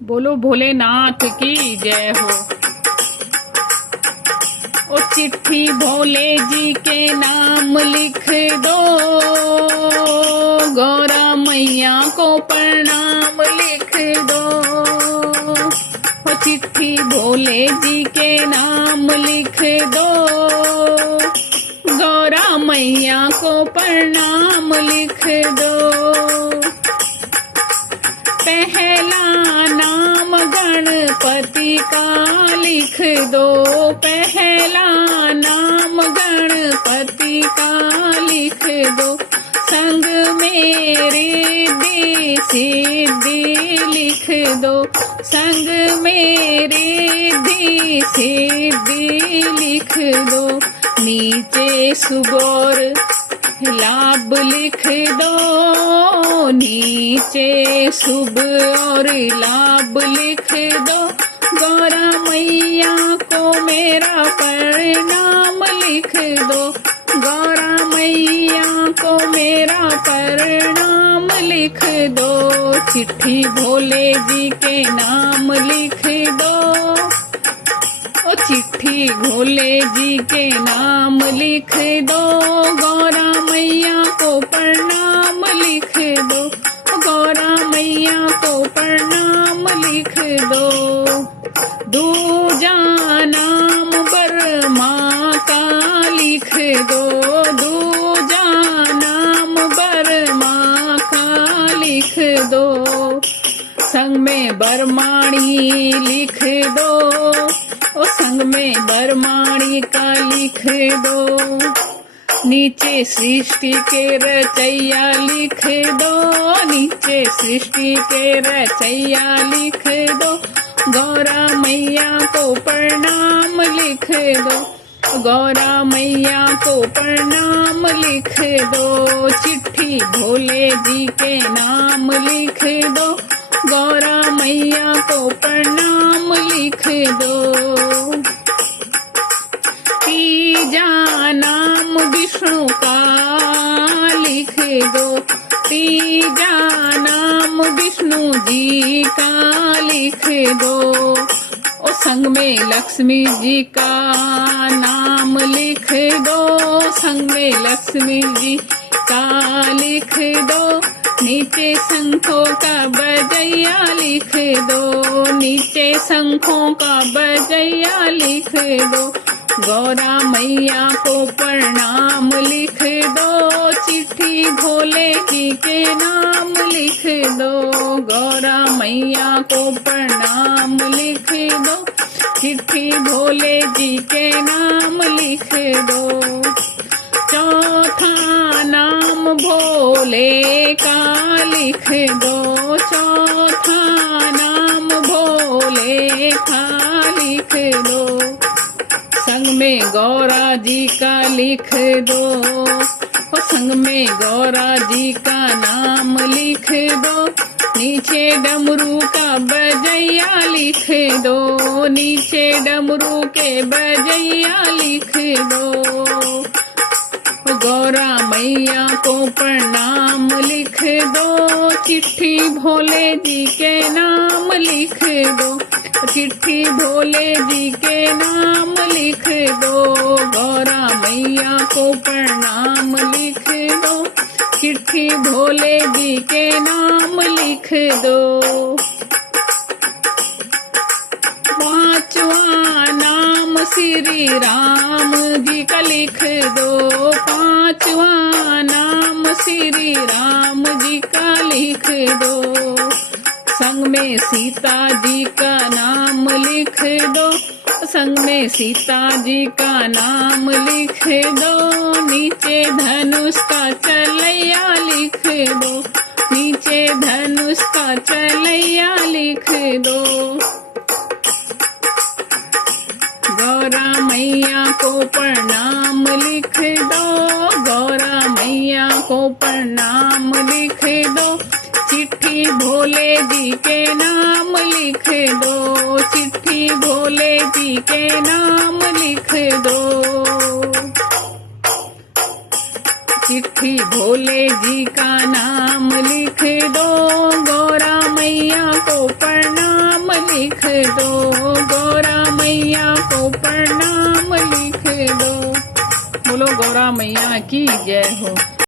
बोलो भोलेनाथ की जय हो। ओ चिट्ठी भोले जी के नाम लिख दो, गौरा मैया को प्रणाम लिख दो। ओ चिट्ठी भोले जी के नाम लिख दो, गौरा मैया को प्रणाम लिख दो। पहला नाम गणपति का लिख दो, पहला नाम गणपति का लिख दो। संग मेरे सिद्धि लिख दो, संग मेरे सिद्धि लिख दो। नीचे शुभ और लाभ लिख दो, नीचे शुभ और लाभ लिख दो। गौरा मैया को मेरा प्रणाम लिख दो, गौरा मैया को मेरा प्रणाम लिख दो। चिट्ठी भोले जी के नाम लिख दो, ओ चिट्ठी भोले जी के नाम लिख दो। गौरा मैया को प्रणाम लिख दो, गौरा मैया को प्रणाम लिख दो। दूजा नाम बर्मा का लिख दो, दूजा नाम बर्मा का लिख दो। संग में बरमाणी लिख दो, ओ संग में बरमाणी का लिख दो। नीचे सृष्टि के रचैया लिख दो, नीचे सृष्टि के रचैया लिख दो। गौरा मैया को प्रणाम लिख दो, गौरा मैया को प्रणाम लिख दो। चिट्ठी भोले जी के नाम लिख दो, गौरा मैया को प्रणाम लिख दो। तीजा नाम विष्णु का लिख दो, तीजा नाम विष्णु जी का लिख दो। ओ संग में लक्ष्मी जी का नाम लिख दो, संग में लक्ष्मी जी का लिख दो। नीचे शंखों का बजैया लिख दो, नीचे शंखों का बजैया लिख दो। गौरा मैया को प्रणाम लिख दो, चिट्ठी भोले जी के नाम लिख दो। गौरा मैया को प्रणाम लिख दो, चिट्ठी भोले जी के नाम लिख दो। चौथा नाम भोले का लिख दो, चौथा नाम भोले का लिख दो। संग में गौरा जी का लिख दो, और संग में गौरा जी का नाम लिख दो। नीचे डमरू का बजैया लिख दो, नीचे डमरू के बजैया लिख दो। गौरा मैया को प्रणाम लिख दो, चिट्ठी भोले जी के नाम लिख दो, चिट्ठी भोले जी के नाम लिख दो। गौरा मैया को प्रणाम लिख दो, चिट्ठी भोले जी के नाम लिख दो। पांचवा नाम श्री राम जी का लिख दो, पांचवा नाम श्री राम जी का लिख दो। संग में सीता जी का नाम लिख दो, संग में सीता जी का नाम लिख दो। नीचे धनुष का चलैया लिख दो, नीचे धनुष का चलैया लिख दो। गौरा मैया को प्रणाम लिख दो, गौरा मैया को प्रणाम लिख दो। चिट्ठी भोले जी के नाम लिख दो, चिट्ठी भोले जी के नाम लिख दो। चिट्ठी भोले जी का नाम लिख दो, गौरा मैया को प्रणाम लिख दो, गौरा मैया को प्रणाम लिख दो। बोलो गौरा मैया की जय हो।